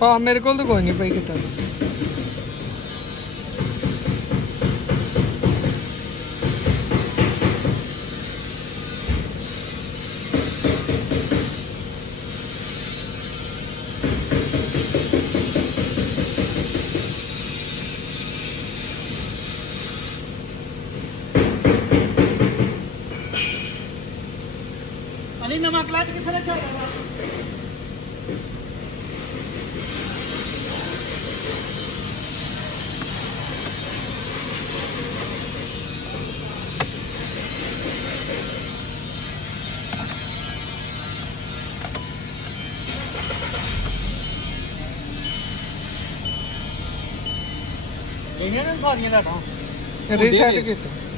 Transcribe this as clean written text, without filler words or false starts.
हाँ मेरे को तो कोई नहीं भाई कितना नमक क्लास कितने चल रहा है इन्हें ना सारियां लाटा रीसेट किया